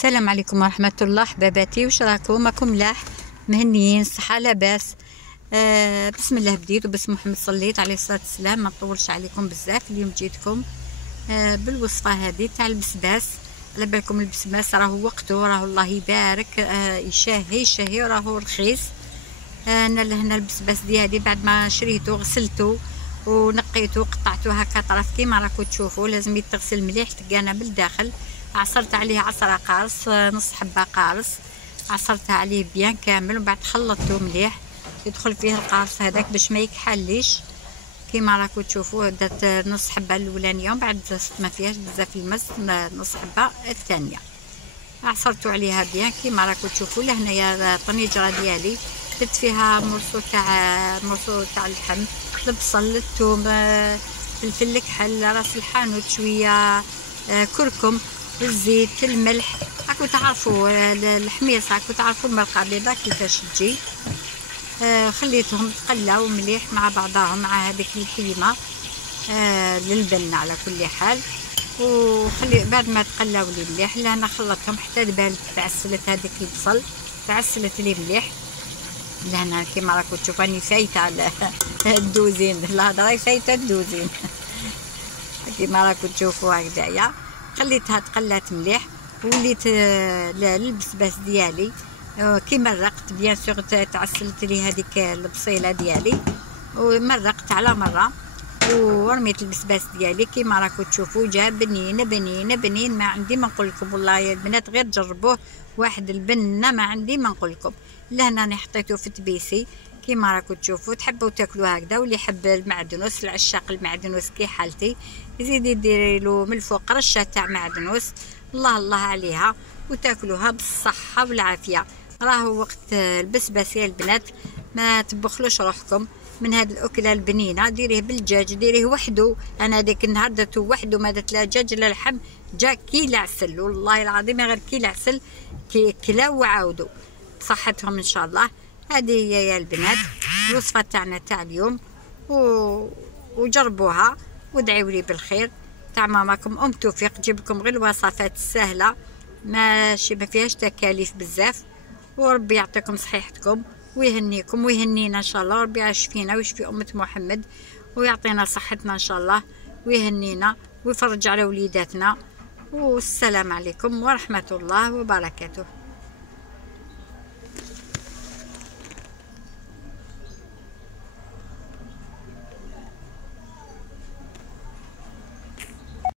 السلام عليكم ورحمة الله حباباتي، واش راكم؟ راكم ملاح مهنيين صحة لاباس؟ بسم الله بديت وبسم محمد صليت عليه الصلاة والسلام. ما نطولش عليكم بزاف. اليوم جيتكم بالوصفة هذه تاع البسباس. على بالكم البسباس راهو وقته، راهو الله يبارك، يشهي راهو رخيص. انا لهنا البسباس ديالي بعد ما شريته غسلته ونقيته قطعته هكا طرف كيما راكم تشوفوا. لازم يتغسل مليح تقانا بالداخل. عصرت عليه عصره قارص، نص حبه قارص عصرتها عليه بيان كامل، ومن بعد خلطته مليح يدخل فيه القارص هذاك باش ما يكحليش كيما راكم تشوفوا. درت نص حبه الاولانيه ومن بعد ما فيهاش بزاف المس، نص حبه الثانيه عصرته عليها بيان كيما راكم تشوفوا. لهنايا الطنجره ديالي درت فيها مرصو تاع اللحم، البصل، الثوم، الفلفل الكحل، راس الحانوت، شويه كركم، الزيت، الملح. راكم تعرفوا الحميص، راكم تعرفوا المرقه البيضاء كيفاش تجي. خليتهم تقلاو مليح مع بعضهم مع هذيك الحيمه للبن على كل حال. وخلي بعد ما تقلاو لي مليح لهنا خلطتهم حتى البال تعسلت هذيك البصل، تعسلت لي مليح. لهنا كيما راكم تشوفوا راني فايته على الدوزين، الهضره فايته الدوزين كيما راكم تشوفوا هكذايا. خليتها تقلات مليح وليت البسباس ديالي كي مرقت بيان سور تعسلت لي هذيك البصيله ديالي ومرقت على مره، ورميت البسباس ديالي كيما راكم تشوفوا. جا بنين بنين بنين، ما عندي ما نقول لكم والله يا البنات، غير جربوه واحد البنه ما عندي ما نقول لكم. لهنا راني حطيته في تبيسي كيما راكم تشوفوا. تحبوا تاكلوا هكذا، واللي يحب المعدنوس، العشاق المعدنوس كي حالتي يزيدي ديري له من الفوق رشه تاع معدنوس، الله الله عليها، وتاكلوها بالصحه والعافيه. راهو وقت البسباس يا البنات، ما تبخلوش روحكم من هاد الاكله البنينه. ديريه بالدجاج، ديريه وحده. انا ديك النهار درته وحده، ما درت لا دجاج لا لحم، جا كيل عسل والله العظيم، غير كيل عسل كلاو وعاودوا بصحتهم ان شاء الله. هذه هي يا البنات الوصفه تاعنا تاع اليوم، وجربوها وادعيوا لي بالخير. تاع ماماكم توفيق تجيب لكم غير الوصفات السهله، ماشي ما فيهاش تكاليف بزاف. وربي يعطيكم صحيحتكم ويهنيكم ويهنينا ان شاء الله. ربي يشفينا ويشفي امه محمد ويعطينا صحتنا ان شاء الله ويهنينا ويفرج على وليداتنا. والسلام عليكم ورحمه الله وبركاته.